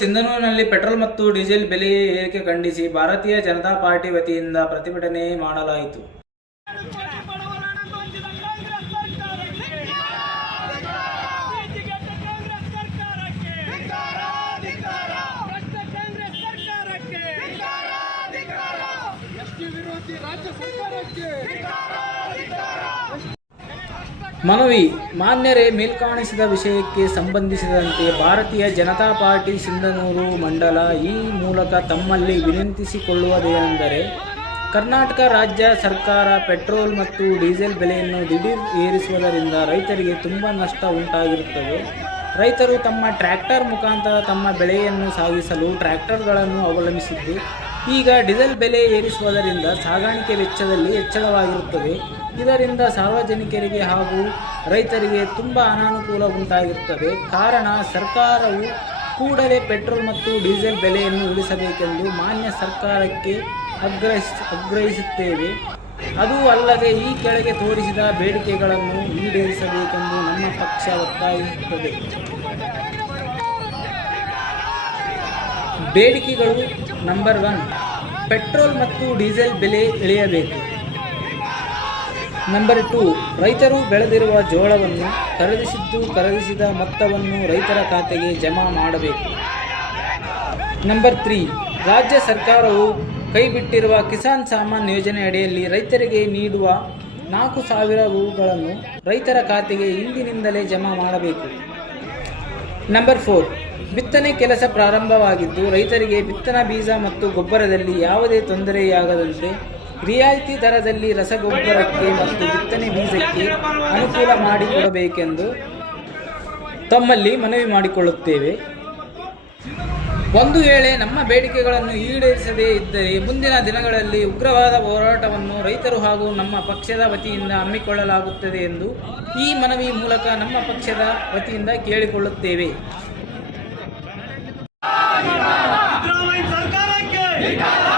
ಸಿಂಧನೂರಿನಲ್ಲಿ petrol ಮತ್ತು diesel ಬೆಲೆ ಏರಿಕೆ ಖಂಡಿಸಿ ಭಾರತೀಯ ಜನತಾ ಪಾರ್ಟಿ ವತಿಯಿಂದ ಪ್ರತಿಭಟನೆ ಮಾಡಲಾಯಿತು. ರಾಜ್ಯ ಸರ್ಕಾರಕ್ಕೆ ಮನವಿ, ಮಾನ್ಯರೇ ಮೇಲ್ಕಾಣಿಸಿದ ವಿಷಯಕ್ಕೆ ಸಂಬಂಧಿಸಿದಂತೆ ಭಾರತೀಯ ಜನತಾ ಪಾರ್ಟಿ ಸಿಂಧನೂರು ಮಂಡಲ ಈ ಮೂಲಕ ತಮ್ಮಲ್ಲಿ ವಿನಂತಿಸಿಕೊಳ್ಳುವುದೇನೆಂದರೆ ಕರ್ನಾಟಕ ರಾಜ್ಯ ಸರ್ಕಾರ ಪೆಟ್ರೋಲ್ ಮತ್ತು ಡೀಸೆಲ್ ಬೆಲೆಯನ್ನು ದಿಢೀರ್ ಏರಿಸುವುದರಿಂದ ರೈತರಿಗೆ ತುಂಬ ನಷ್ಟ ಉಂಟಾಗಿರುತ್ತದೆ. ರೈತರು ತಮ್ಮ ಟ್ರ್ಯಾಕ್ಟರ್ ಮುಖಾಂತರ ತಮ್ಮ ಬೆಳೆಯನ್ನು ಸಾಗಿಸಲು ಟ್ರ್ಯಾಕ್ಟರ್ಗಳನ್ನು ಅವಲಂಬಿಸಿದ್ದು ಈಗ ಡೀಸೆಲ್ ಬೆಲೆ ಏರಿಸುವುದರಿಂದ ಸಾಗಾಣಿಕೆ ವೆಚ್ಚದಲ್ಲಿ ಹೆಚ್ಚಳವಾಗಿರುತ್ತದೆ. ಇದರಿಂದ ಸಾರ್ವಜನಿಕರಿಗೆ ಹಾಗೂ ರೈತರಿಗೆ ತುಂಬ ಅನಾನುಕೂಲ ಉಂಟಾಗಿರುತ್ತದೆ. ಕಾರಣ ಸರ್ಕಾರವು ಕೂಡಲೇ ಪೆಟ್ರೋಲ್ ಮತ್ತು ಡೀಸೆಲ್ ಬೆಲೆಯನ್ನು ಇಳಿಸಬೇಕೆಂದು ಮಾನ್ಯ ಸರ್ಕಾರಕ್ಕೆ ಆಗ್ರಹಿಸ್, ಆಗ್ರಹಿಸುತ್ತೇವೆ. ಅದು ಅಲ್ಲದೆ ಈ ಕೆಳಗೆ ತೋರಿಸಿದ ಬೇಡಿಕೆಗಳನ್ನು ಈಡೇರಿಸಬೇಕೆಂದು ನಮ್ಮ ಪಕ್ಷ ಒತ್ತಾಯಿಸುತ್ತದೆ. ಬೇಡಿಕೆಗಳು ನಂಬರ್ ಒನ್. ಪೆಟ್ರೋಲ್ ಮತ್ತು ಡೀಸೆಲ್ ಬೆಲೆ ಇಳಿಯಬೇಕು. ನಂಬರ್ ಟು ರೈತರು ಬೆಳೆದಿರುವ ಜೋಳವನ್ನು ಖರೀದಿಸಿದ್ದು ಖರೀದಿಸಿದ ಮೊತ್ತವನ್ನು ರೈತರ ಖಾತೆಗೆ ಜಮಾ ಮಾಡಬೇಕು. ನಂಬರ್ ತ್ರೀ ರಾಜ್ಯ ಸರ್ಕಾರವು ಕೈಬಿಟ್ಟಿರುವ ಕಿಸಾನ್ ಸಾಮಾನ್ ಯೋಜನೆ ಅಡಿಯಲ್ಲಿ ರೈತರಿಗೆ ನೀಡುವ ನಾಲ್ಕು ಸಾವಿರ ರೂಗಳನ್ನು ರೈತರ ಖಾತೆಗೆ ಇಂದಿನಿಂದಲೇ ಜಮಾ ಮಾಡಬೇಕು. ನಂಬರ್ ಫೋರ್ ಬಿತ್ತನೆ ಕೆಲಸ ಪ್ರಾರಂಭವಾಗಿದ್ದು ರೈತರಿಗೆ ಬಿತ್ತನೆ ಬೀಜ ಮತ್ತು ಗೊಬ್ಬರದಲ್ಲಿ ಯಾವುದೇ ತೊಂದರೆಯಾಗದಂತೆ ರಿಯಾಯಿತಿ ದರದಲ್ಲಿ ರಸಗೊಬ್ಬರಕ್ಕೆ ಮತ್ತು ಬಿತ್ತನೆ ಬೀಜಕ್ಕೆ ಅನುಕೂಲ ಮಾಡಿಕೊಡಬೇಕೆಂದು ತಮ್ಮಲ್ಲಿ ಮನವಿ ಮಾಡಿಕೊಳ್ಳುತ್ತೇವೆ. ಒಂದು ವೇಳೆ ನಮ್ಮ ಬೇಡಿಕೆಗಳನ್ನು ಈಡೇರಿಸದೇ ಇದ್ದರೆ ಮುಂದಿನ ದಿನಗಳಲ್ಲಿ ಉಗ್ರವಾದ ಹೋರಾಟವನ್ನು ರೈತರು ಹಾಗೂ ನಮ್ಮ ಪಕ್ಷದ ವತಿಯಿಂದ ಹಮ್ಮಿಕೊಳ್ಳಲಾಗುತ್ತದೆ ಎಂದು ಈ ಮನವಿ ಮೂಲಕ ನಮ್ಮ ಪಕ್ಷದ ವತಿಯಿಂದ ಕೇಳಿಕೊಳ್ಳುತ್ತೇವೆ. ಸರ್ಕಾರಕ್ಕೆ.